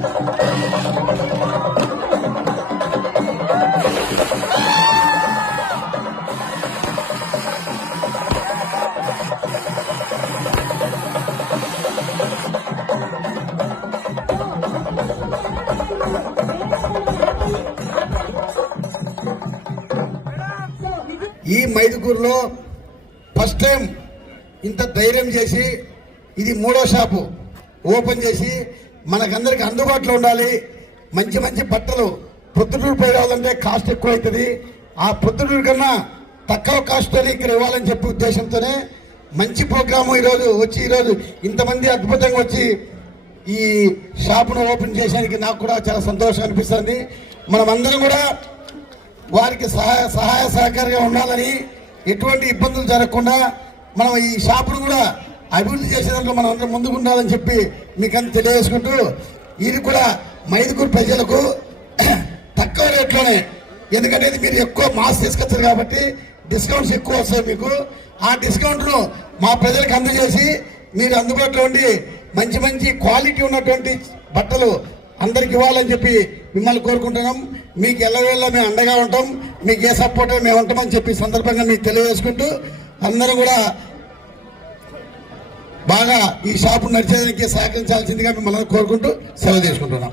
ఈ మైదుకూరులో first time ఇంత ధైర్యం చేసి ఇది 3వ షాపు ఓపెన్ చేసి మనకందరికి అందుబాటులో ఉండాలి. మంచి మంచి బట్టలు ప్రొద్దుటూరు పోయి రావాలంటే కాస్ట్ ఎక్కువ అవుతుంది. ఆ ప్రొద్దుటూరు కన్నా తక్కువ కాస్ట్తోనే ఇక్కడ ఇవ్వాలని చెప్పే ఉద్దేశంతోనే మంచి ప్రోగ్రాము ఈరోజు ఇంతమంది అద్భుతంగా వచ్చి ఈ షాపును ఓపెన్ చేసేందుకు నాకు కూడా చాలా సంతోషం అనిపిస్తుంది. మనమందరం కూడా వారికి సహాయ సహకారంగా ఉండాలని, ఎటువంటి ఇబ్బందులు జరగకుండా మనం ఈ షాపును కూడా అభివృద్ధి చేసేదాంట్లో మనం అందరం ముందుకు ఉండాలని చెప్పి మీకు అంత తెలియజేసుకుంటూ, ఇది కూడా మైదుకూరు ప్రజలకు తక్కువ రేట్లోనే, ఎందుకంటే ఇది మీరు ఎక్కువ మాస్ తీసుకొచ్చారు కాబట్టి డిస్కౌంట్స్ ఎక్కువ వస్తాయి మీకు. ఆ డిస్కౌంట్ను మా ప్రజలకు అందజేసి మీరు అందుబాటులో ఉండి మంచి మంచి క్వాలిటీ ఉన్నటువంటి బట్టలు అందరికి ఇవ్వాలని చెప్పి మిమ్మల్ని కోరుకుంటున్నాం. మీకు ఎల్లవేళ మేము అండగా ఉంటాం, మీకు ఏ సపోర్ట్ మేము ఉంటామని చెప్పి సందర్భంగా మీకు తెలియజేసుకుంటూ, అందరూ కూడా బాగా ఈ షాపు నడిచేదానికి సహకరించాల్సిందిగా మిమ్మల్ని కోరుకుంటూ సెలవు తీసుకుంటున్నాం.